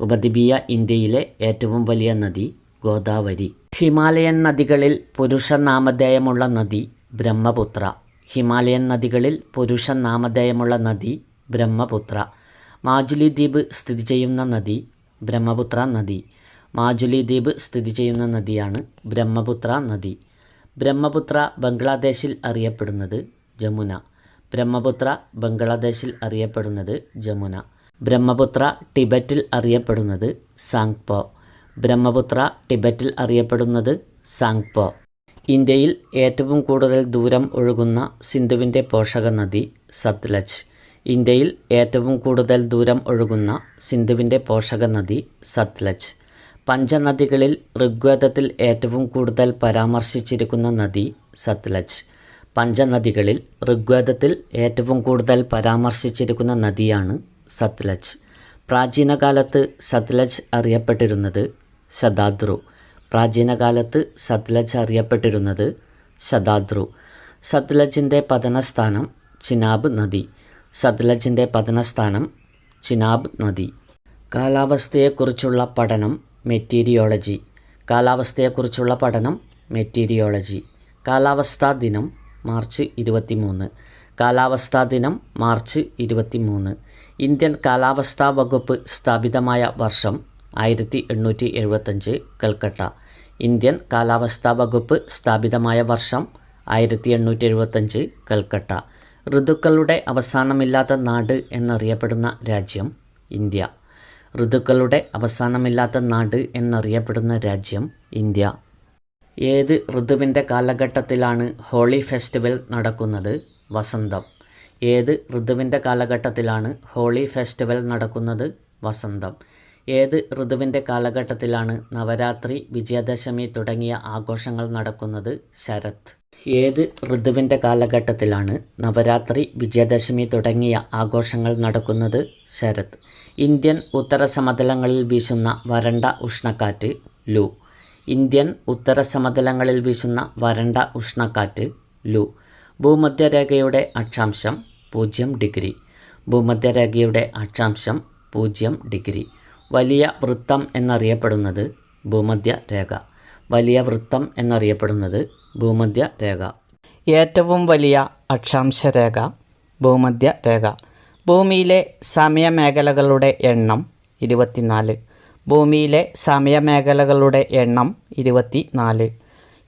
ഉപദ്വീപീയ ഇന്ത്യയിലെ ഏറ്റവും വലിയ നദി ഗോദാവരി. ഹിമാലയൻ നദികളിൽ പുരുഷ നാമധേയമുള്ള നദി ബ്രഹ്മപുത്ര. ഹിമാലയൻ നദികളിൽ പുരുഷ നാമധേയമുള്ള നദി ബ്രഹ്മപുത്ര. മാജുലി ദ്വീപ് സ്ഥിതി ചെയ്യുന്ന നദി ബ്രഹ്മപുത്ര നദി. മാജുലി ദ്വീപ് സ്ഥിതി ചെയ്യുന്ന നദിയാണ് ബ്രഹ്മപുത്ര നദി. ബ്രഹ്മപുത്ര ബംഗ്ലാദേശിൽ അറിയപ്പെടുന്നത് ജമുന. ബ്രഹ്മപുത്ര ബംഗ്ലാദേശിൽ അറിയപ്പെടുന്നത് ജമുന. ബ്രഹ്മപുത്ര ടിബറ്റിൽ അറിയപ്പെടുന്നത് സാങ്പോ. ബ്രഹ്മപുത്ര ടിബറ്റിൽ അറിയപ്പെടുന്നത് സാങ്പോ. ഇന്ത്യയിൽ ഏറ്റവും കൂടുതൽ ദൂരം ഒഴുകുന്ന സിന്ധുവിൻ്റെ പോഷക നദി സത്ലജ്. ഇന്ത്യയിൽ ഏറ്റവും കൂടുതൽ ദൂരം ഒഴുകുന്ന സിന്ധുവിൻ്റെ പോഷക നദി സത്ലജ്. പഞ്ചനദികളിൽ ഋഗ്വേദത്തിൽ ഏറ്റവും കൂടുതൽ പരാമർശിച്ചിരിക്കുന്ന നദി സത്ലജ്. പഞ്ചനദികളിൽ ഋഗ്വേദത്തിൽ ഏറ്റവും കൂടുതൽ പരാമർശിച്ചിരിക്കുന്ന നദിയാണ് സത്ലജ്. പ്രാചീനകാലത്ത് സത്ലജ് അറിയപ്പെട്ടിരുന്നത് ശതാദ്രു. പ്രാചീനകാലത്ത് സത്ലജ് അറിയപ്പെട്ടിരുന്നത് ശതാദ്രു. സത്ലജിൻ്റെ പതനസ്ഥാനം ചിനാബ് നദി. സത്ലജിൻ്റെ പതനസ്ഥാനം ചിനാബ് നദി. കാലാവസ്ഥയെക്കുറിച്ചുള്ള പഠനം മെറ്റീരിയോളജി. കാലാവസ്ഥയെക്കുറിച്ചുള്ള പഠനം മെറ്റീരിയോളജി. കാലാവസ്ഥാ ദിനം മാർച്ച് 23. കാലാവസ്ഥാ ദിനം മാർച്ച് 23. ഇന്ത്യൻ കാലാവസ്ഥാ വകുപ്പ് സ്ഥാപിതമായ വർഷം 1875 കൽക്കട്ട. ഇന്ത്യൻ കാലാവസ്ഥാ വകുപ്പ് സ്ഥാപിതമായ വർഷം 1875 കൽക്കട്ട. ഋതുക്കളുടെ അവസാനമില്ലാത്ത നാട് എന്നറിയപ്പെടുന്ന രാജ്യം ഇന്ത്യ. ഋതുക്കളുടെ അവസാനമില്ലാത്ത നാട് എന്നറിയപ്പെടുന്ന രാജ്യം ഇന്ത്യ. ഏത് ഋതുവിൻ്റെ കാലഘട്ടത്തിലാണ് ഹോളി ഫെസ്റ്റിവൽ നടക്കുന്നത്? വസന്തം. ഏത് ഋതുവിൻ്റെ കാലഘട്ടത്തിലാണ് ഹോളി ഫെസ്റ്റിവൽ നടക്കുന്നത്? വസന്തം. ഏത് ഋതുവിൻ്റെ കാലഘട്ടത്തിലാണ് നവരാത്രി, വിജയദശമി തുടങ്ങിയ ആഘോഷങ്ങൾ നടക്കുന്നത്? ശരത്. ഏത് ഋതുവിൻ്റെ കാലഘട്ടത്തിലാണ് നവരാത്രി, വിജയദശമി തുടങ്ങിയ ആഘോഷങ്ങൾ നടക്കുന്നത്? ശരത്. ഇന്ത്യൻ ഉത്തര സമതലങ്ങളിൽ വീശുന്ന വരണ്ട ഉഷ്ണക്കാറ്റ് ലൂ. ഇന്ത്യൻ ഉത്തര സമതലങ്ങളിൽ വീശുന്ന വരണ്ട ഉഷ്ണക്കാറ്റ് ലൂ. ഭൂമധ്യരേഖയുടെ അക്ഷാംശം 0 ഡിഗ്രി. ഭൂമധ്യരേഖയുടെ അക്ഷാംശം 0 ഡിഗ്രി. വലിയ വൃത്തം എന്നറിയപ്പെടുന്നത് ഭൂമധ്യരേഖ. വലിയ വൃത്തം എന്നറിയപ്പെടുന്നത് ഭൂമധ്യരേഖ. ഏറ്റവും വലിയ അക്ഷാംശരേഖ ഭൂമധ്യരേഖ. ഭൂമിയിലെ സമയമേഖലകളുടെ എണ്ണം 24. ഭൂമിയിലെ സമയമേഖലകളുടെ എണ്ണം 24.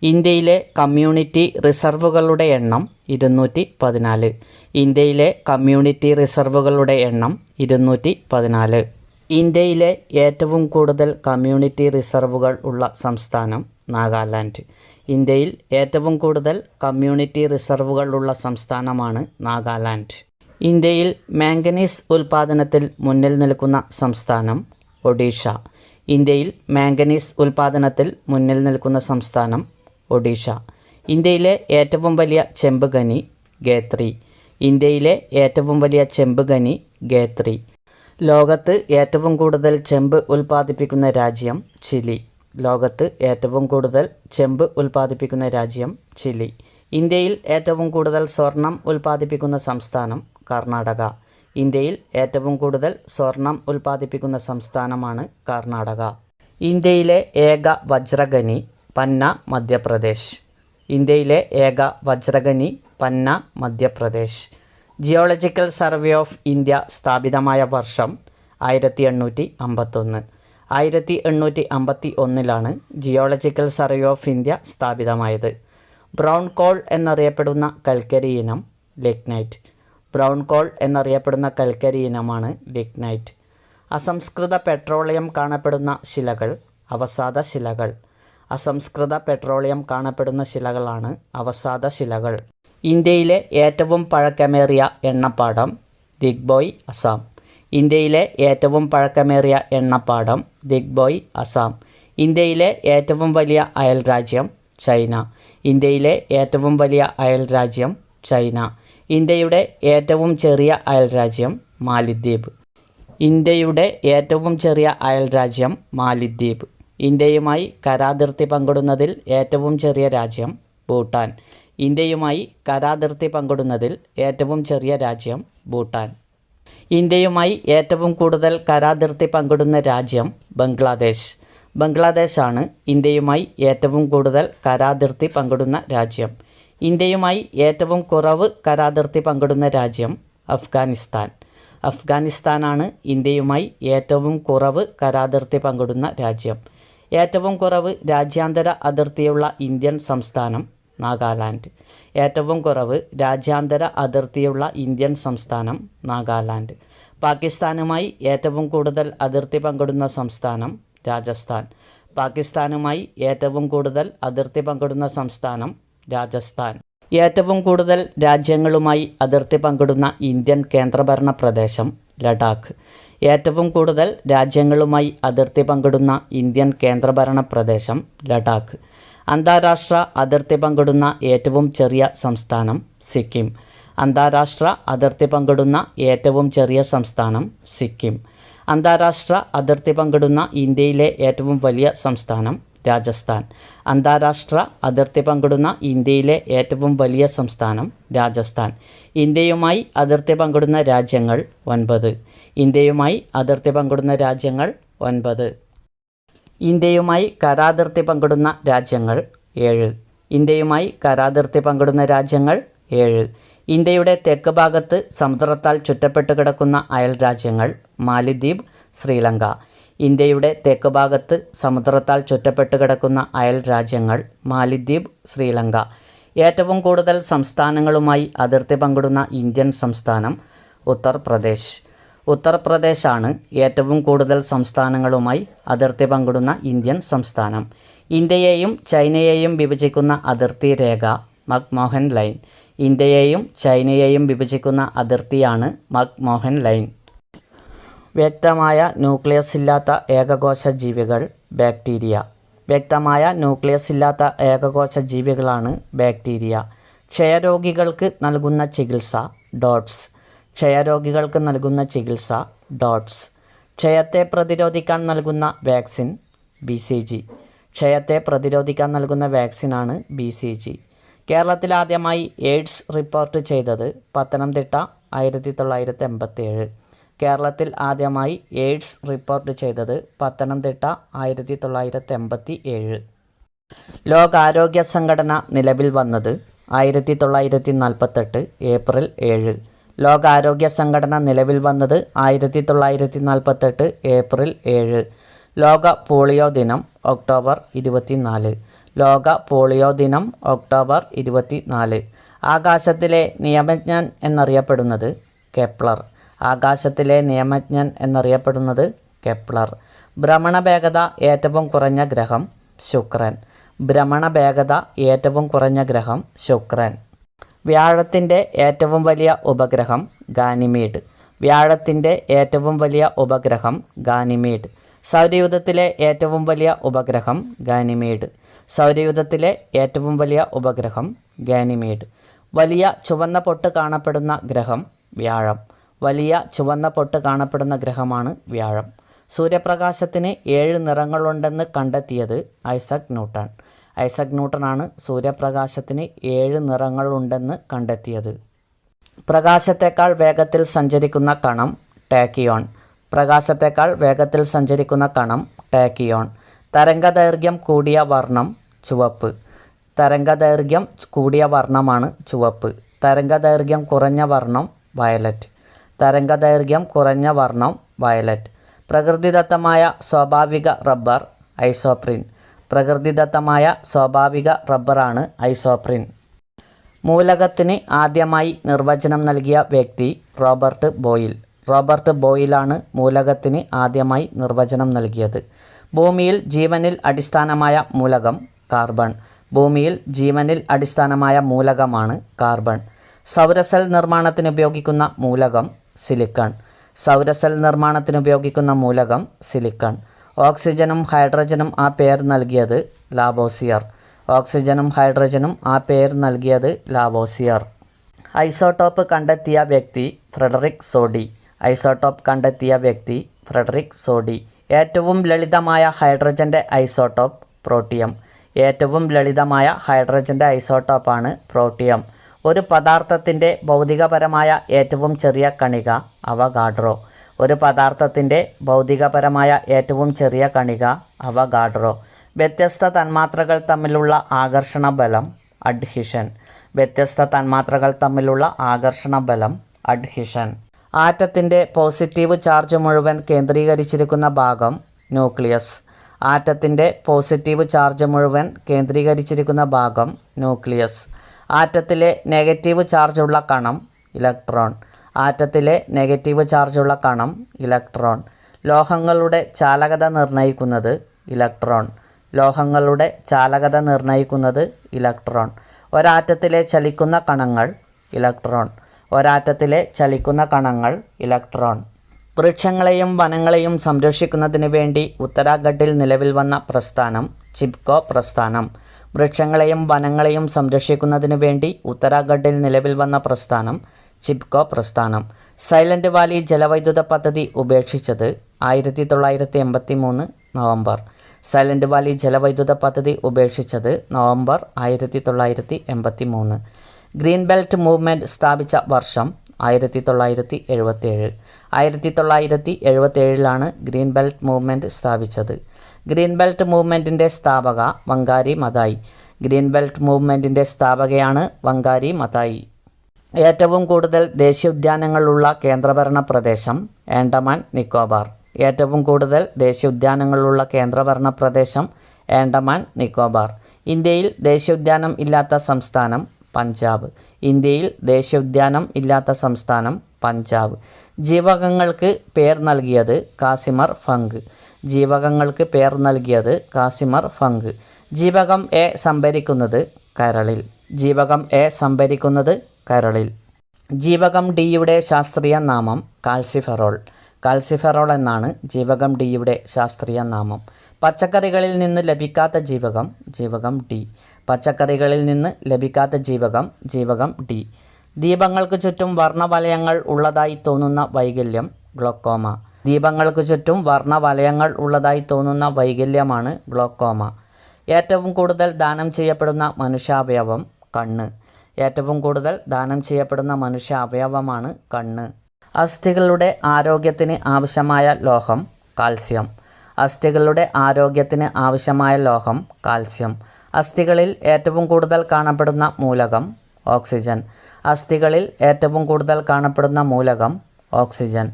ഇന്ത്യയിലെ കമ്മ്യൂണിറ്റി റിസർവുകളുടെ എണ്ണം 214. ഇന്ത്യയിലെ കമ്മ്യൂണിറ്റി റിസർവുകളുടെ എണ്ണം 214. ഇന്ത്യയിലെ ഏറ്റവും കൂടുതൽ കമ്മ്യൂണിറ്റി റിസർവുകൾ ഉള്ള സംസ്ഥാനം നാഗാലാൻഡ്. ഇന്ത്യയിൽ ഏറ്റവും കൂടുതൽ കമ്മ്യൂണിറ്റി റിസർവുകൾ ഉള്ള സംസ്ഥാനമാണ് നാഗാലാൻഡ്. ഇന്ത്യയിൽ മാംഗനീസ് ഉൽപ്പാദനത്തിൽ മുന്നിൽ നിൽക്കുന്ന സംസ്ഥാനം ഒഡീഷ. ഇന്ത്യയിൽ മാംഗനീസ് ഉൽപ്പാദനത്തിൽ മുന്നിൽ നിൽക്കുന്ന സംസ്ഥാനം ഒഡീഷ. ഇന്ത്യയിലെ ഏറ്റവും വലിയ ചെമ്പ് ഖനി ഗേത്രി. ഇന്ത്യയിലെ ഏറ്റവും വലിയ ചെമ്പ് ഖനി ഗേത്രി. ലോകത്ത് ഏറ്റവും കൂടുതൽ ചെമ്പ് ഉൽപ്പാദിപ്പിക്കുന്ന രാജ്യം ചിലി. ലോകത്ത് ഏറ്റവും കൂടുതൽ ചെമ്പ് ഉൽപ്പാദിപ്പിക്കുന്ന രാജ്യം ചിലി. ഇന്ത്യയിൽ ഏറ്റവും കൂടുതൽ സ്വർണം ഉൽപ്പാദിപ്പിക്കുന്ന സംസ്ഥാനം കർണാടക. ഇന്ത്യയിൽ ഏറ്റവും കൂടുതൽ സ്വർണം ഉൽപ്പാദിപ്പിക്കുന്ന സംസ്ഥാനമാണ് കർണാടക. ഇന്ത്യയിലെ ഏക വജ്രഖനി പന്ന, മധ്യപ്രദേശ്. ഇന്ത്യയിലെ ഏക വജ്രഖനി Panna, Madhya Pradesh. Geological survey of India സ്ഥാപിതമായ വർഷം 1851. 1851 ജിയോളജിക്കൽ സർവേ ഓഫ് ഇന്ത്യ സ്ഥാപിതമായത്. ബ്രൗൺ കോൾ എന്നറിയപ്പെടുന്ന കൽക്കരി ഇനം ലിഗ്നൈറ്റ്. ബ്രൗൺ കോൾ എന്നറിയപ്പെടുന്ന കൽക്കരി ഇനമാണ് ലിഗ്നൈറ്റ്. അസംസ്കൃത പെട്രോളിയം കാണപ്പെടുന്ന ശിലകൾ അവസാദ ശിലകൾ. അസംസ്കൃത പെട്രോളിയം കാണപ്പെടുന്ന ശിലകളാണ് അവസാദ ശിലകൾ. ഇന്ത്യയിലെ ഏറ്റവും പഴക്കമേറിയ എണ്ണപ്പാടം ദിഗ്ബോയ്, അസം. ഇന്ത്യയിലെ ഏറ്റവും പഴക്കമേറിയ എണ്ണപ്പാടം ദിഗ്ബോയ്, അസം. ഇന്ത്യയിലെ ഏറ്റവും വലിയ അയൽരാജ്യം ചൈന. ഇന്ത്യയിലെ ഏറ്റവും വലിയ അയൽരാജ്യം ചൈന. ഇന്ത്യയുടെ ഏറ്റവും ചെറിയ അയൽരാജ്യം മാലിദ്വീപ്. ഇന്ത്യയുടെ ഏറ്റവും ചെറിയ അയൽരാജ്യം മാലിദ്വീപ്. ഇന്ത്യയുമായി കരാതിർത്തി പങ്കിടുന്നതിൽ ഏറ്റവും ചെറിയ രാജ്യം ഭൂട്ടാൻ. ഇന്ത്യയുമായി കരാതിർത്തി പങ്കിടുന്നതിൽ ഏറ്റവും ചെറിയ രാജ്യം ഭൂട്ടാൻ. ഇന്ത്യയുമായി ഏറ്റവും കൂടുതൽ കരാതിർത്തി പങ്കിടുന്ന രാജ്യം ബംഗ്ലാദേശ്. ബംഗ്ലാദേശാണ് ഇന്ത്യയുമായി ഏറ്റവും കൂടുതൽ കരാതിർത്തി പങ്കിടുന്ന രാജ്യം. ഇന്ത്യയുമായി ഏറ്റവും കുറവ് കരാതിർത്തി പങ്കിടുന്ന രാജ്യം അഫ്ഗാനിസ്ഥാൻ. അഫ്ഗാനിസ്ഥാനാണ് ഇന്ത്യയുമായി ഏറ്റവും കുറവ് കരാതിർത്തി പങ്കിടുന്ന രാജ്യം. ഏറ്റവും കുറവ് രാജ്യാന്തര അതിർത്തിയുള്ള ഇന്ത്യൻ സംസ്ഥാനം നാഗാലാൻഡ്. ഏറ്റവും കുറവ് രാജ്യാന്തര അതിർത്തിയുള്ള ഇന്ത്യൻ സംസ്ഥാനം നാഗാലാൻഡ്. പാകിസ്ഥാനുമായി ഏറ്റവും കൂടുതൽ അതിർത്തി പങ്കിടുന്ന സംസ്ഥാനം രാജസ്ഥാൻ. പാകിസ്ഥാനുമായി ഏറ്റവും കൂടുതൽ അതിർത്തി പങ്കിടുന്ന സംസ്ഥാനം രാജസ്ഥാൻ. ഏറ്റവും കൂടുതൽ രാജ്യങ്ങളുമായി അതിർത്തി പങ്കിടുന്ന ഇന്ത്യൻ കേന്ദ്രഭരണ പ്രദേശം ലഡാക്ക്. ഏറ്റവും കൂടുതൽ രാജ്യങ്ങളുമായി അതിർത്തി പങ്കിടുന്ന ഇന്ത്യൻ കേന്ദ്രഭരണ പ്രദേശം ലഡാക്ക്. അന്താരാഷ്ട്ര അതിർത്തി പങ്കിടുന്ന ഏറ്റവും ചെറിയ സംസ്ഥാനം സിക്കിം. അന്താരാഷ്ട്ര അതിർത്തി പങ്കിടുന്ന ഏറ്റവും ചെറിയ സംസ്ഥാനം സിക്കിം. അന്താരാഷ്ട്ര അതിർത്തി പങ്കിടുന്ന ഇന്ത്യയിലെ ഏറ്റവും വലിയ സംസ്ഥാനം രാജസ്ഥാൻ. അന്താരാഷ്ട്ര അതിർത്തി പങ്കിടുന്ന ഇന്ത്യയിലെ ഏറ്റവും വലിയ സംസ്ഥാനം രാജസ്ഥാൻ. ഇന്ത്യയുമായി അതിർത്തി പങ്കിടുന്ന രാജ്യങ്ങൾ 9. ഇന്ത്യയുമായി അതിർത്തി പങ്കിടുന്ന രാജ്യങ്ങൾ 9. ഇന്ത്യയുമായി കരാതിർത്തി പങ്കിടുന്ന രാജ്യങ്ങൾ 7. ഇന്ത്യയുമായി കരാതിർത്തി പങ്കിടുന്ന രാജ്യങ്ങൾ 7. ഇന്ത്യയുടെ തെക്ക് ഭാഗത്ത് സമുദ്രത്താൽ ചുറ്റപ്പെട്ട് കിടക്കുന്ന അയൽ രാജ്യങ്ങൾ മാലിദ്വീപ്, ശ്രീലങ്ക. ഇന്ത്യയുടെ തെക്ക് ഭാഗത്ത് സമുദ്രത്താൽ ചുറ്റപ്പെട്ട് കിടക്കുന്ന അയൽ രാജ്യങ്ങൾ മാലിദ്വീപ്, ശ്രീലങ്ക. ഏറ്റവും കൂടുതൽ സംസ്ഥാനങ്ങളുമായി അതിർത്തി പങ്കിടുന്ന ഇന്ത്യൻ സംസ്ഥാനം ഉത്തർപ്രദേശ്. ഉത്തർപ്രദേശാണ് ഏറ്റവും കൂടുതൽ സംസ്ഥാനങ്ങളുമായി അതിർത്തി പങ്കിടുന്ന ഇന്ത്യൻ സംസ്ഥാനം. ഇന്ത്യയെയും ചൈനയെയും വിഭജിക്കുന്ന അതിർത്തി രേഖ മക്മോഹൻ ലൈൻ. ഇന്ത്യയെയും ചൈനയെയും വിഭജിക്കുന്ന അതിർത്തിയാണ് മക്മോഹൻ ലൈൻ. വ്യക്തമായ ന്യൂക്ലിയസ് ഇല്ലാത്ത ഏകകോശ ജീവികൾ ബാക്ടീരിയ. വ്യക്തമായ ന്യൂക്ലിയസ് ഇല്ലാത്ത ഏകകോശ ജീവികളാണ് ബാക്ടീരിയ. ക്ഷയരോഗികൾക്ക് നൽകുന്ന ചികിത്സ ഡോട്ട്സ്. ക്ഷയരോഗികൾക്ക് നൽകുന്ന ചികിത്സ ഡോട്ട്സ്. ക്ഷയത്തെ പ്രതിരോധിക്കാൻ നൽകുന്ന വാക്സിൻ BCG. ക്ഷയത്തെ പ്രതിരോധിക്കാൻ നൽകുന്ന വാക്സിനാണ് BCG. കേരളത്തിൽ ആദ്യമായി എയ്ഡ്സ് റിപ്പോർട്ട് ചെയ്തത് പത്തനംതിട്ട 1987. കേരളത്തിൽ ആദ്യമായി എയ്ഡ്സ് റിപ്പോർട്ട് ചെയ്തത് പത്തനംതിട്ട 1987. ലോകാരോഗ്യ സംഘടന നിലവിൽ വന്നത് 1948 ഏപ്രിൽ 7. ലോകാരോഗ്യ സംഘടന നിലവിൽ വന്നത് 1948 ഏപ്രിൽ 7. ലോക പോളിയോ ദിനം ഒക്ടോബർ 24. ലോക പോളിയോ ദിനം ഒക്ടോബർ 24. ആകാശത്തിലെ നിയമജ്ഞൻ എന്നറിയപ്പെടുന്നത് കെപ്ലർ. ആകാശത്തിലെ നിയമജ്ഞൻ എന്നറിയപ്പെടുന്നത് കെപ്ലർ. ഭ്രമണവേഗത ഏറ്റവും കുറഞ്ഞ ഗ്രഹം ശുക്രൻ. ഭ്രമണവേഗത ഏറ്റവും കുറഞ്ഞ ഗ്രഹം ശുക്രൻ. വ്യാഴത്തിൻ്റെ ഏറ്റവും വലിയ ഉപഗ്രഹം ഗാനിമീഡ്. വ്യാഴത്തിൻ്റെ ഏറ്റവും വലിയ ഉപഗ്രഹം ഗാനിമീഡ്. സൗരയൂഥത്തിലെ ഏറ്റവും വലിയ ഉപഗ്രഹം ഗാനിമീഡ്. സൗരയൂഥത്തിലെ ഏറ്റവും വലിയ ഉപഗ്രഹം ഗാനിമീഡ്. വലിയ ചുവന്ന പൊട്ട് കാണപ്പെടുന്ന ഗ്രഹം വ്യാഴം. വലിയ ചുവന്ന പൊട്ട് കാണപ്പെടുന്ന ഗ്രഹമാണ് വ്യാഴം. സൂര്യപ്രകാശത്തിന് 7 നിറങ്ങളുണ്ടെന്ന് കണ്ടെത്തിയത് ഐസക് ന്യൂട്ടൺ. ഐസക് ന്യൂട്ടനാണ് സൂര്യപ്രകാശത്തിന് 7 നിറങ്ങളുണ്ടെന്ന് കണ്ടെത്തിയത്. പ്രകാശത്തേക്കാൾ വേഗത്തിൽ സഞ്ചരിക്കുന്ന കണം ടാക്കിയോൺ. പ്രകാശത്തേക്കാൾ വേഗത്തിൽ സഞ്ചരിക്കുന്ന കണം ടാക്കിയോൺ. തരംഗദൈർഘ്യം കൂടിയ വർണ്ണം ചുവപ്പ്. തരംഗദൈർഘ്യം കൂടിയ വർണ്ണമാണ് ചുവപ്പ്. തരംഗദൈർഘ്യം കുറഞ്ഞ വർണ്ണം വയലറ്റ്. തരംഗദൈർഘ്യം കുറഞ്ഞ വർണ്ണം വയലറ്റ്. പ്രകൃതിദത്തമായ സ്വാഭാവിക റബ്ബർ ഐസോപ്രിൻ. പ്രകൃതിദത്തമായ സ്വാഭാവിക റബ്ബറാണ് ഐസോപ്രിൻ. മൂലകത്തിന് ആദ്യമായി നിർവചനം നൽകിയ വ്യക്തി റോബർട്ട് ബോയിൽ. റോബർട്ട് ബോയിലാണ് മൂലകത്തിന് ആദ്യമായി നിർവചനം നൽകിയത്. ഭൂമിയിൽ ജീവനിൽ അടിസ്ഥാനമായ മൂലകം കാർബൺ. ഭൂമിയിൽ ജീവനിൽ അടിസ്ഥാനമായ മൂലകമാണ് കാർബൺ. സൗരസെൽ നിർമ്മാണത്തിന് ഉപയോഗിക്കുന്ന മൂലകം സിലിക്കൺ. സൗരസെൽ നിർമ്മാണത്തിന് ഉപയോഗിക്കുന്ന മൂലകം സിലിക്കൺ. ഓക്സിജനും ഹൈഡ്രജനും ആ പേര് നൽകിയത് ലാവോസിയർ. ഓക്സിജനും ഹൈഡ്രജനും ആ പേര് നൽകിയത് ലാവോസിയർ. ഐസോട്ടോപ്പ് കണ്ടെത്തിയ വ്യക്തി ഫ്രെഡറിക് സോഡി. ഐസോട്ടോപ്പ് കണ്ടെത്തിയ വ്യക്തി ഫ്രെഡറിക് സോഡി. ഏറ്റവും ലളിതമായ ഹൈഡ്രജൻ്റെ ഐസോട്ടോപ്പ് പ്രോട്ടിയം. ഏറ്റവും ലളിതമായ ഹൈഡ്രജൻ്റെ ഐസോട്ടോപ്പാണ് പ്രോട്ടിയം. ഒരു പദാർത്ഥത്തിൻ്റെ ഭൗതികപരമായ ഏറ്റവും ചെറിയ കണിക അവഗാഡ്രോ. ഒരു പദാർത്ഥത്തിൻ്റെ ഭൗതികപരമായ ഏറ്റവും ചെറിയ കണിക അവഗാഡ്രോ. വ്യത്യസ്ത തന്മാത്രകൾ തമ്മിലുള്ള ആകർഷണ ബലം അഡ്ഹിഷൻ. വ്യത്യസ്ത തന്മാത്രകൾ തമ്മിലുള്ള ആകർഷണ ബലം അഡ്ഹിഷൻ. ആറ്റത്തിൻ്റെ പോസിറ്റീവ് ചാർജ് മുഴുവൻ കേന്ദ്രീകരിച്ചിരിക്കുന്ന ഭാഗം ന്യൂക്ലിയസ്. ആറ്റത്തിൻ്റെ പോസിറ്റീവ് ചാർജ് മുഴുവൻ കേന്ദ്രീകരിച്ചിരിക്കുന്ന ഭാഗം ന്യൂക്ലിയസ്. ആറ്റത്തിലെ നെഗറ്റീവ് ചാർജുള്ള കണം ഇലക്ട്രോൺ. ആറ്റത്തിലെ നെഗറ്റീവ് ചാർജുള്ള കണം ഇലക്ട്രോൺ. ലോഹങ്ങളുടെ ചാലകത നിർണ്ണയിക്കുന്നത് ഇലക്ട്രോൺ. ലോഹങ്ങളുടെ ചാലകത നിർണ്ണയിക്കുന്നത് ഇലക്ട്രോൺ. ഒരാറ്റത്തിലെ ചലിക്കുന്ന കണങ്ങൾ ഇലക്ട്രോൺ. ഒരാറ്റത്തിലെ ചലിക്കുന്ന കണങ്ങൾ ഇലക്ട്രോൺ. വൃക്ഷങ്ങളെയും വനങ്ങളെയും സംരക്ഷിക്കുന്നതിന് വേണ്ടി ഉത്തരാഖണ്ഡിൽ നിലവിൽ വന്ന പ്രസ്ഥാനം ചിപ്കോ പ്രസ്ഥാനം. വൃക്ഷങ്ങളെയും വനങ്ങളെയും സംരക്ഷിക്കുന്നതിന് വേണ്ടി ഉത്തരാഖണ്ഡിൽ നിലവിൽ വന്ന പ്രസ്ഥാനം ചിപ്കോ പ്രസ്ഥാനം. സൈലന്റ് വാലി ജലവൈദ്യുത പദ്ധതി ഉപേക്ഷിച്ചത് 1983 നവംബർ. സൈലന്റ് വാലി ജലവൈദ്യുത പദ്ധതി ഉപേക്ഷിച്ചത് നവംബർ 1983. ഗ്രീൻ ബെൽറ്റ് മൂവ്മെൻറ്റ് സ്ഥാപിച്ച വർഷം 1977. 1977 ഗ്രീൻ ബെൽറ്റ് മൂവ്മെൻറ്റ് സ്ഥാപിച്ചത്. ഗ്രീൻ ബെൽറ്റ് മൂവ്മെൻറ്റിൻ്റെ സ്ഥാപക വങ്കാരി മതായി. Green belt മൂവ്മെൻറ്റിൻ്റെ സ്ഥാപകയാണ് വങ്കാരി മതായി. ഏറ്റവും കൂടുതൽ ദേശീയോദ്യാനങ്ങളുള്ള കേന്ദ്രഭരണ പ്രദേശം ആൻഡമാൻ നിക്കോബാർ. ഏറ്റവും കൂടുതൽ ദേശീയോദ്യാനങ്ങളുള്ള കേന്ദ്രഭരണ പ്രദേശം ആൻഡമാൻ നിക്കോബാർ. ഇന്ത്യയിൽ ദേശീയോദ്യാനം ഇല്ലാത്ത സംസ്ഥാനം പഞ്ചാബ്. ഇന്ത്യയിൽ ദേശീയോദ്യാനം ഇല്ലാത്ത സംസ്ഥാനം പഞ്ചാബ്. ജീവകങ്ങൾക്ക് പേർ നൽകിയത് കാസിമർ ഫംഗ്. ജീവകങ്ങൾക്ക് പേർ നൽകിയത് കാസിമർ ഫംഗ്. ജീവകം എ സംഭരിക്കുന്നത് കരളിൽ. ജീവകം എ സംഭരിക്കുന്നത് കരളിൽ. ജീവകം ഡിയുടെ ശാസ്ത്രീയ നാമം കാൽസിഫെറോൾ. കാൽസിഫെറോൾ എന്നാണ് ജീവകം ഡിയുടെ ശാസ്ത്രീയ നാമം. പച്ചക്കറികളിൽ നിന്ന് ലഭിക്കാത്ത ജീവകം ജീവകം ഡി. പച്ചക്കറികളിൽ നിന്ന് ലഭിക്കാത്ത ജീവകം ജീവകം ഡി. ദീപങ്ങൾക്ക് ചുറ്റും വർണ്ണവലയങ്ങൾ ഉള്ളതായി തോന്നുന്ന വൈകല്യം ഗ്ലോക്കോമ. ദീപങ്ങൾക്ക് ചുറ്റും വർണ്ണവലയങ്ങൾ ഉള്ളതായി തോന്നുന്ന വൈകല്യമാണ് ഗ്ലോക്കോമ. ഏറ്റവും കൂടുതൽ ദാനം ചെയ്യപ്പെടുന്ന മനുഷ്യാവയവം കണ്ണ്. ഏറ്റവും കൂടുതൽ ദാനം ചെയ്യപ്പെടുന്ന മനുഷ്യാവയവമാണ് കണ്ണ്. അസ്ഥികളുടെ ആരോഗ്യത്തിന് ആവശ്യമായ ലോഹം കാൽസ്യം. അസ്ഥികളുടെ ആരോഗ്യത്തിന് ആവശ്യമായ ലോഹം കാൽസ്യം. അസ്ഥികളിൽ ഏറ്റവും കൂടുതൽ കാണപ്പെടുന്ന മൂലകം ഓക്സിജൻ. അസ്ഥികളിൽ ഏറ്റവും കൂടുതൽ കാണപ്പെടുന്ന മൂലകം ഓക്സിജൻ.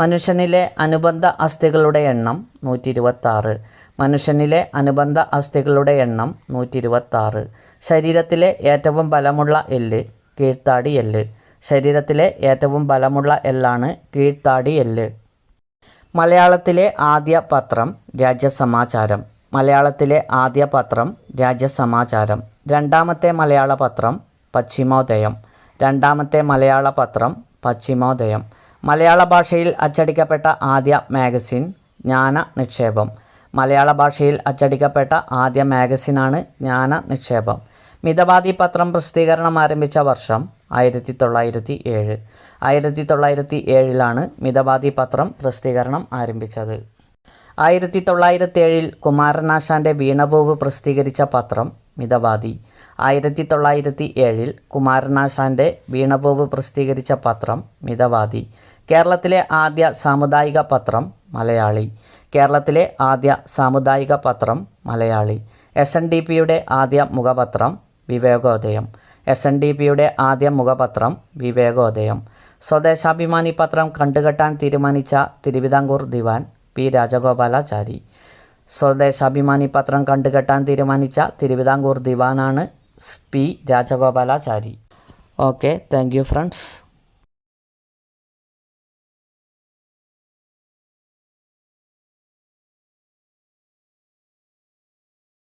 മനുഷ്യനിലെ അനുബന്ധ അസ്ഥികളുടെ എണ്ണം 126. മനുഷ്യനിലെ അനുബന്ധ അസ്ഥികളുടെ എണ്ണം 126. ശരീരത്തിലെ ഏറ്റവും ബലമുള്ള എല്ല് കീഴ്ത്താടി എല്ല്. ശരീരത്തിലെ ഏറ്റവും ബലമുള്ള എല്ലാണ് കീഴ്ത്താടി എല്ല്. മലയാളത്തിലെ ആദ്യ പത്രം രാജ്യസമാചാരം. മലയാളത്തിലെ ആദ്യ പത്രം രാജ്യസമാചാരം. രണ്ടാമത്തെ മലയാള പത്രം പശ്ചിമോദയം. രണ്ടാമത്തെ മലയാള പത്രം പശ്ചിമോദയം. മലയാള ഭാഷയിൽ അച്ചടിക്കപ്പെട്ട ആദ്യ മാഗസിൻ ജ്ഞാന നിക്ഷേപം. മലയാള ഭാഷയിൽ അച്ചടിക്കപ്പെട്ട ആദ്യ മാഗസിനാണ് ജ്ഞാന നിക്ഷേപം. മിതവാദി പത്രം പ്രസിദ്ധീകരണം ആരംഭിച്ച വർഷം 1907. 1907 മിതവാദി പത്രം പ്രസിദ്ധീകരണം ആരംഭിച്ചത്. 1907 കുമാരനാശാൻ്റെ വീണപൂവ് പ്രസിദ്ധീകരിച്ച പത്രം മിതവാദി. 1907 കുമാരനാശാൻ്റെ വീണപൂവ് പ്രസിദ്ധീകരിച്ച പത്രം മിതവാദി. കേരളത്തിലെ ആദ്യ സാമുദായിക പത്രം മലയാളി. കേരളത്തിലെ ആദ്യ സാമുദായിക പത്രം മലയാളി. SNDPയുടെ ആദ്യ മുഖപത്രം വിവേകോദയം. SNDPയുടെ ആദ്യ മുഖപത്രം വിവേകോദയം. സ്വദേശാഭിമാനി പത്രം കണ്ടുകെട്ടാൻ തീരുമാനിച്ച തിരുവിതാംകൂർ ദിവാൻ പി രാജഗോപാലാചാരി. സ്വദേശാഭിമാനി പത്രം കണ്ടുകെട്ടാൻ തീരുമാനിച്ച തിരുവിതാംകൂർ ദിവാനാണ് P Rajagopalachari. Okay, thank you friends.